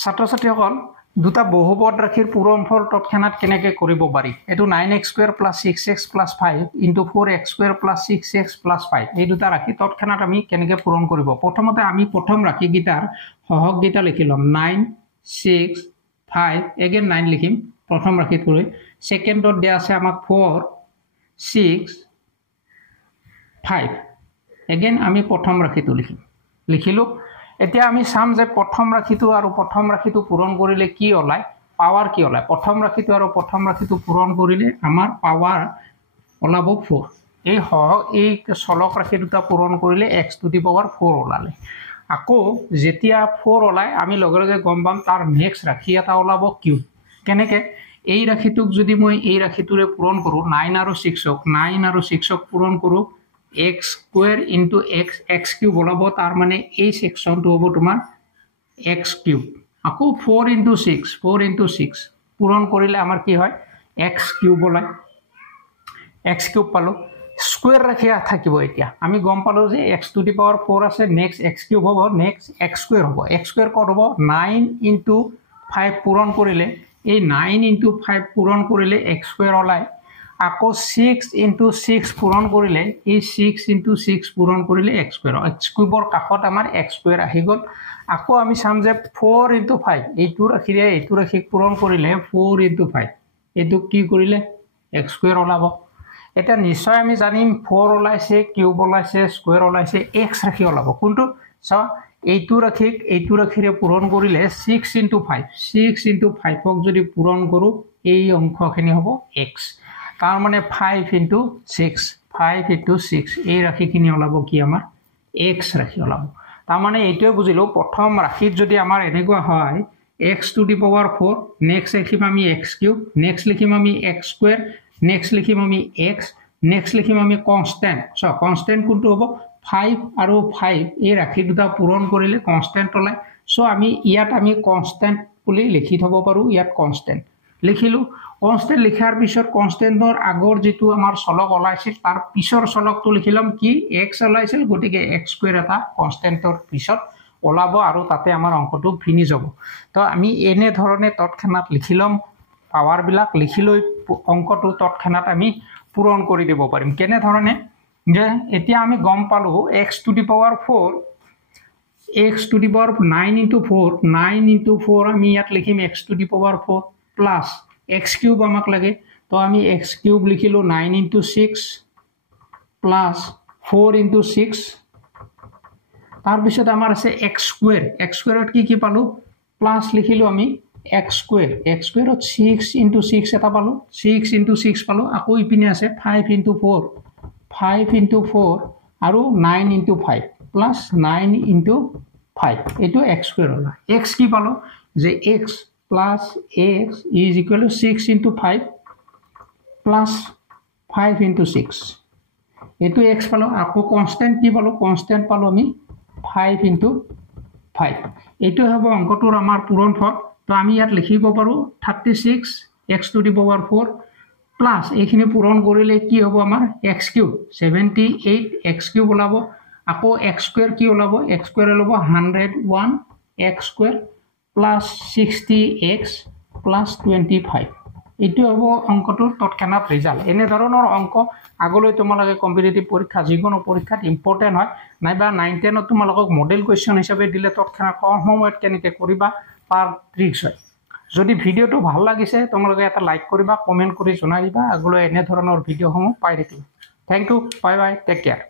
ছাত্ৰ ছাত্ৰীসকল দুটা বহুপদ ৰাশিৰ পূৰণফল তৎক্ষণাত কেনেকৈ কৰিব পাৰি এটো 9x² + 6x + 5 * 4x² + 6x + 5 এই দুটা ৰাশি তৎক্ষণাত আমি কেনেকৈ পূৰণ কৰিব প্ৰথমতে আমি প্ৰথম ৰাশিগিটাৰ সহগগিটা লিখিলম 9 6 5 এগেইন 9 লিখিম প্ৰথম ৰাশিটোৰে সেকেন্ডত দিয়া আছে আমাক 4 6 5 এগেইন আমি প্ৰথম ৰাশিটো লিখিলো এতিয়া আমি চাম যে প্ৰথম ৰাশিটো আৰু প্ৰথম ৰাশিটো পূৰণ কৰিলে কি ওলায় পাৱাৰ কি ওলায় প্ৰথম ৰাশিটো আৰু প্ৰথম ৰাশিটো পূৰণ কৰিলে আমাৰ পাৱাৰ ওলাব 4 এই চলক ৰাশি দুটা পূৰণ কৰিলে x⁴ ওলালে আকৌ যেতিয়া 4 ওলায় আমি লগে লগে গম পাম তাৰ নেক্সট ৰাশি এটা ওলাব কিউব কেনেকে এই ৰাশিটোক যদি মই এই ৰাশিটোৰে পূৰণ কৰো 9 আৰু 6ক পূৰণ কৰো x² * x³ ওলাব তাৰ মানে এই সেকশনটো হ'ব তোমাৰ x³ আকৌ 4 * 6 পূৰণ কৰিলে আমাৰ কি হয় x³ ওলায় x³ পালো স্কয়াৰ ৰাখি থাকিব এতিয়া আমি গম পালো যে x⁴ আছে নেক্সট x³ হ'ব নেক্সট x² হ'ব x² কত হ'ব 9 * 5 পূৰণ কৰিলে এই 9 * 5 পূৰণ কৰিলে x² ওলায় আকৌ 6 * 6 পূৰণ কৰিলে এই 6 * 6 পূৰণ কৰিলে x² x³ কাষত আমাৰ x² আহি গল আকৌ আমি চাম যে 4 * 5 এইটো ৰাশিক পূৰণ কৰিলে 4 * 5 এটো কি কৰিলে x² ওলাব এটা নিশ্চয় আমি জানিম 4 ওলাইছে কিউব ওলাইছে স্কয়াৰ ওলাইছে x ৰাশি ওলাব কোনটো চাও এইটো ৰাশিৰে পূৰণ কৰিলে 6 * 5 ক যদি পূৰণ কৰো এই অংশখিনি হ'ব x তাৰ মানে 5 * 6 এই ৰাশিখিনি ওলাব কি আমাৰ x ৰাশি ওলাব তাৰ মানে এইটোৱে বুজিলো প্ৰথম ৰাশিত যদি আমাৰ এনেকুৱা হয় x⁴ নেক্সট লিখিম আমি x³ নেক্সট লিখিম আমি x² নেক্সট লিখিম আমি x নেক্সট লিখিম আমি কনস্ট্যান্ট কনস্ট্যান্ট কোনটো হ'ব 5 আৰু 5 এই ৰাশি দুটা পূৰণ কৰিলে কনস্ট্যান্ট ওলায় আমি ইয়াত আমি কনস্ট্যান্ট বুলি লিখি থব পাৰো ইয়াত কনস্ট্যান্ট লিখিলো কনস্ট্যান্ট লিখাৰ পিছত কনস্ট্যান্টৰ আগৰ যেটো আমাৰ চলক ওলাইছিল তাৰ পিছৰ চলকটো লিখিলাম কি x ওলাইছিল গটিকে x² এটা কনস্ট্যান্টৰ পিছত ওলাব আৰু তাতে আমাৰ অংকটো ফিনিশ হ'ব তো আমি এনে ধৰণে তৎক্ষণাত লিখিলম পাৱাৰ বিলাক লিখিলৈ অংকটো তৎক্ষণাত আমি পূৰণ কৰি দিব পাৰিম কেনে ধৰণে যে এতিয়া আমি গম পালো x⁴ x⁴ 9 * 4 আমি ইয়াত লিখিম x⁴ প্লাস x³ আমাক লাগে তো আমি x³ লিখিলো 9 * 6 প্লাস 4 * 6 তাৰ পিছত আমাৰ আছে x² x² কি পালো প্লাস লিখিলো আমি x² ত 6 * 6 এটা পালো 6 * 6 পালো আকৌ ইপিনে আছে 5 * 4 আৰু 9 * 5 প্লাস 9 * 5 এটো x² হলা x কি পালো যে x plus x is equal to 6 * 5 plus 5 * 6 এটো x পালো আকৌ কনস্ট্যান্ট কি পালো কনস্ট্যান্ট পালো আমি 5 * 5 এটো হ'ব অংকটোৰ আমাৰ পূৰণফল তো আমি ইয়াত লিখিব পাৰো 36 x⁴ প্লাস এইখিনি পূৰণ কৰিলে কি হ'ব আমাৰ x³ 78 x³ ওলাব আকৌ x² কি ওলাব x² ওলাব 101 x² plus 60x plus 25 এটো হ'ব অংকটোৰ তৎক্ষণাত ৰিজাল্ট এনে ধৰণৰ অংক আগলৈ তোমালোকে কম্পিটিটিভ পৰীক্ষা যিকোনো পৰীক্ষাত ইম্পৰ্টেন্ট হয় নাইবা 9 10 তোমালোকক মডেল কোৱেশ্চন হিচাপে দিলে তৎক্ষণাত কম সময়ত কেনেকৈ কৰিবা তাৰ ট্ৰিক্স হয় যদি ভিডিওটো ভাল লাগিছে তোমালোকে এটা লাইক কৰিবা কমেন্ট কৰি জনাই দিবা আগলৈ এনে ধৰণৰ ভিডিওসমূহ পাই থাকিবা thank you bye bye take care